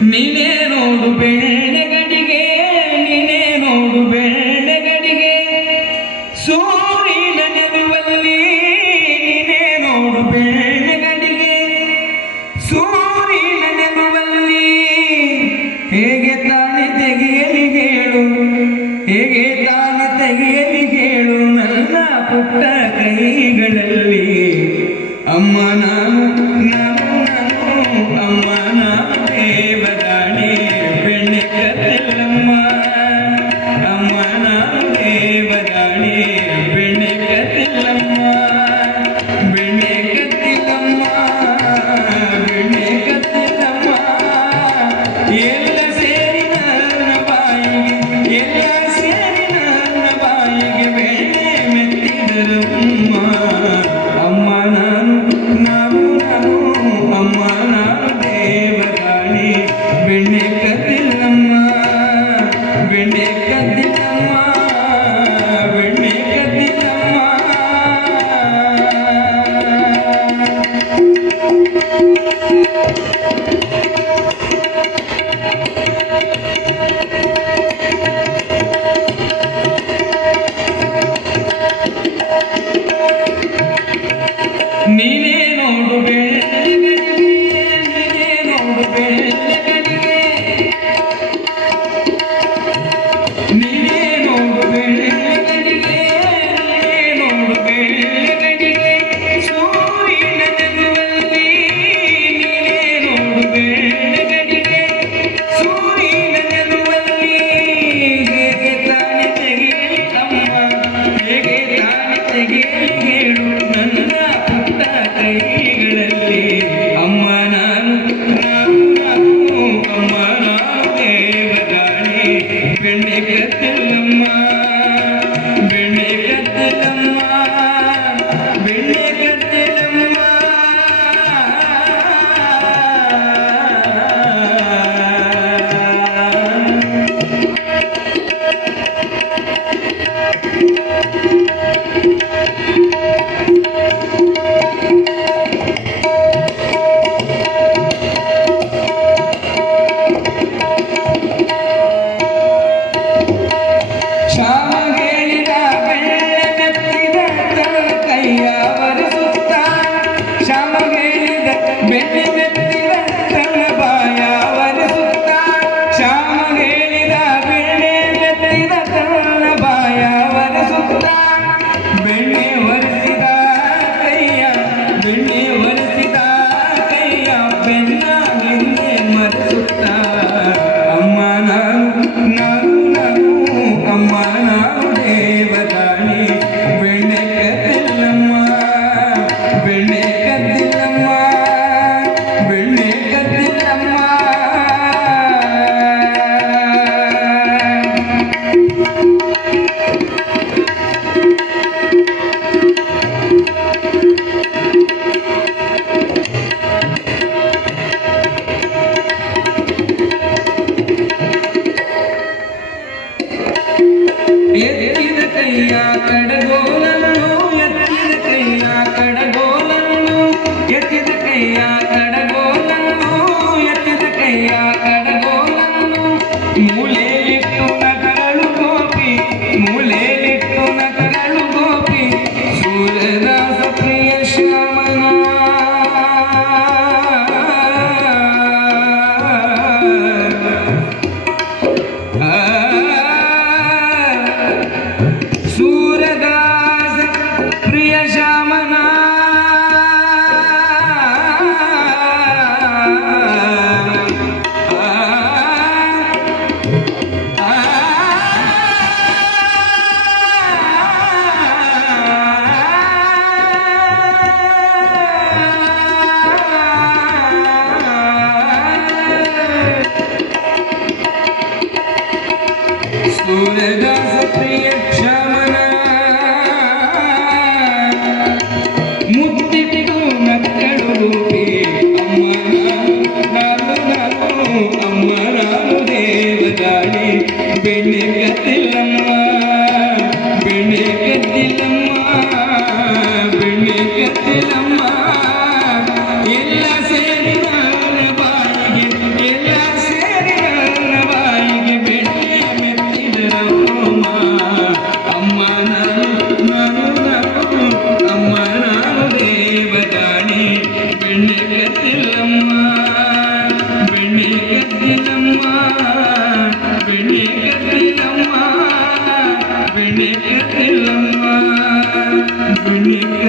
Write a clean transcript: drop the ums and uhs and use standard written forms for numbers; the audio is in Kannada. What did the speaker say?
ನೀನೇ ನೋಡು ಬೆಣ್ಣೆಗಡಿಗೆ, ನೀನೇ ನೋಡು ಬೆಣ್ಣೆಗಡಿಗೆ, ಸೂರ್ಯನ ನೆರವಲ್ಲಿ ನೀನೇ ನೋಡು ಬೆಣ್ಣೆಗಡಿಗೆ, ಸೂರ್ಯನ ನೆರವಲ್ಲಿ ಹೇಗೆ ತಾನೆ ತೆಗೆಯಲಿ ಹೇಳು, ಹೇಗೆ ತಾನೆ ತೆಗೆಯಲಿ ಹೇಳು ನನ್ನ ಪುಟ್ಟ ಕೈಗಳಲ್ಲಿ. ಅಮ್ಮ ನಾನು ನಾನು ನಾನು ಅಮ್ಮ ನಾನು ದೇವದಾಣೆ ಬೆಣ್ಣೆ ಕತ್ತಲಮ್ಮ, ಅಮ್ಮ ನಾನು ದೇವದಾಣೆ ಬೆಣ್ಣೆ ಕತ್ತಲಮ್ಮ, ಬೆಣ್ಣೆ ಕತ್ತಲಮ್ಮ, ಬೆಣ್ಣೆ ಕತ್ತಲಮ್ಮ. ಎಲ್ಲ ಸೇರಿ ನನ್ನ ಬಾಯಿಗೆ, ಎಲ್ಲ ಸೇರಿ ನನ್ನ ಬಾಯಿಗೆ ಬೆಣ್ಣೆ ಮೆತ್ತಿದರಮ್ಮ. ಅಮ್ಮ ನಾನು ನಾನು ನಾನು ಅಮ್ಮ ನಾನು ದೇವರಾಣಿ ಬೆಣ್ಣೆ ಕದ್ದಿಲ್ಲಮ್ಮ, ಬೆಣ್ಣೆ ಕದ್ದಿಲ್ಲಮ್ಮ, ಬೆಣ್ಣೆ ಕದ್ದಿಲ್ಲಮ್ಮ. ನೀನೇ ನೋಡು ಬೆಣ್ಣೆಗಡಿಗೆ, ನೀನೇ ನೋಡು ಬೆಣ್ಣೆಗಡಿಗೆ, ನೀನೇ ನೋಡು ಬೆಣ್ಣೆಗಡಿಗೆ, ನೀನೇ ನೋಡು ಬೆಣ್ಣೆಗಡಿಗೆ, ಸೂರ್ಯನ ನೆರವಲ್ಲಿ ನೀನೇ ನೋಡು ಬೆಣ್ಣೆಗಡಿಗೆ, ಸೂರ್ಯನ ನೆರವಲ್ಲಿ ಹೇಗೆ ತಾನೆ ತೆಗೆಯಲಿ ಅಮ್ಮ, ಹೇಗೆ ತಾನೆ ತೆಗೆಯಲಿ ಹೇಳು ನನ್ನ ಪುಟ್ಟ ಕೈಗಳಲ್ಲಿ. ಅಮ್ಮ ನಾನು ನಾನು ನಾನು ಅಮ್ಮ ನಾನು ದೇವದಾಣೆ ಬೆಣ್ಣೆ ಕತ್ತಲಮ್ಮ, ಬೆಣ್ಣೆ ಕತ್ತಲಮ್ಮ, ಬೆಣ್ಣೆ ಕತ್ತಲಮ್ಮ. ಶ್ಯಾಮ ಹೇಳಿದ ಬೆಣ್ಣೆ ಮೆತ್ತಿದ ತನ್ನ ಕೈಯ ಒರೆಸುತ್ತ, ಶ್ಯಾಮ ಹೇಳಿದ ಬೆಣ್ಣೆ ಮೆತ್ತಿದ ತನ್ನ ಬಾಯ ಒರೆಸುತ್ತ, ಶ್ಯಾಮ ಹೇಳಿದ ಬೆಣ್ಣೆ ಮೆತ್ತಿದ ತನ್ನ ಬಾಯ ಒರೆಸುತ್ತ, ಬೆಣ್ಣೆ ಒರೆಸಿದ ಕೈಯ, ಬೆಣ್ಣೆ ಒರೆಸಿದ ಕೈಯ ಬೆನ್ನ ಹಿಂದೆ ಮರೆಸುತ್ತ. ಅಮ್ಮ ನಾನು ನಾನು ನಾನು ಅಮ್ಮ ನಾನು ದೇವದಾಣೆ ಬೆಣ್ಣೆ ಕತ್ತಲಮ್ಮ, ಬೆಣ್ಣೆ ಕತ್ತಲಮ್ಮ, ಬೆಣ್ಣೆ ಕತ್ತಲಮ್ಮ. ಎತ್ತಿದ ಕೈಯ ಕಡಗೋಲನ್ನು, ಎತ್ತಿದ ಕೈಯ ಕಡಗೋಲನ್ನು, ಎತ್ತಿದ ಕೈಯ ಕಡಗೋಲನ್ನು, ಎತ್ತಿದ ಕೈಯ ಕಡಗೋಲನ್ನು, ಮೂಲೆಯಲ್ಲಿಟ್ಟು ನಕರಳು ಗೋಪಿ, ಮೂಲೆಯಲ್ಲಿಟ್ಟು ನಕರಳು ಗೋಪಿ, ಸೂರ್ಯದಾಸ ಪ್ರಿಯ ಶ್ಯಾಮನ. ಸೂರದಾಸ ಪ್ರಿಯ ಶ್ಯಾಮನ ಸೂರದಾಸ ಪ್ರಿಯ ಶ್ಯಾಮನ ಮುತ್ತಿಟ್ಟು ನಕ್ಕಳು ರೂಪಿ. ಅಮ್ಮ ನಾನು ನಾನು ಅಮ್ಮ ನಾನು ದೇವದಾಣೆ ಬೆಣ್ಣೆ ಕತ್ತಲಮ್ಮ, ಬೆಣ್ಣೆ ಕತ್ತಲಮ್ಮ, ಬೆಣ್ಣೆ ಕತ್ತಲಮ್ಮ. ಎಲ್ಲ ಸೇರಿ ನನ್ನ ಬಾಯಿಗೆ, ಎಲ್ಲ ಬೆಣ್ಣೆ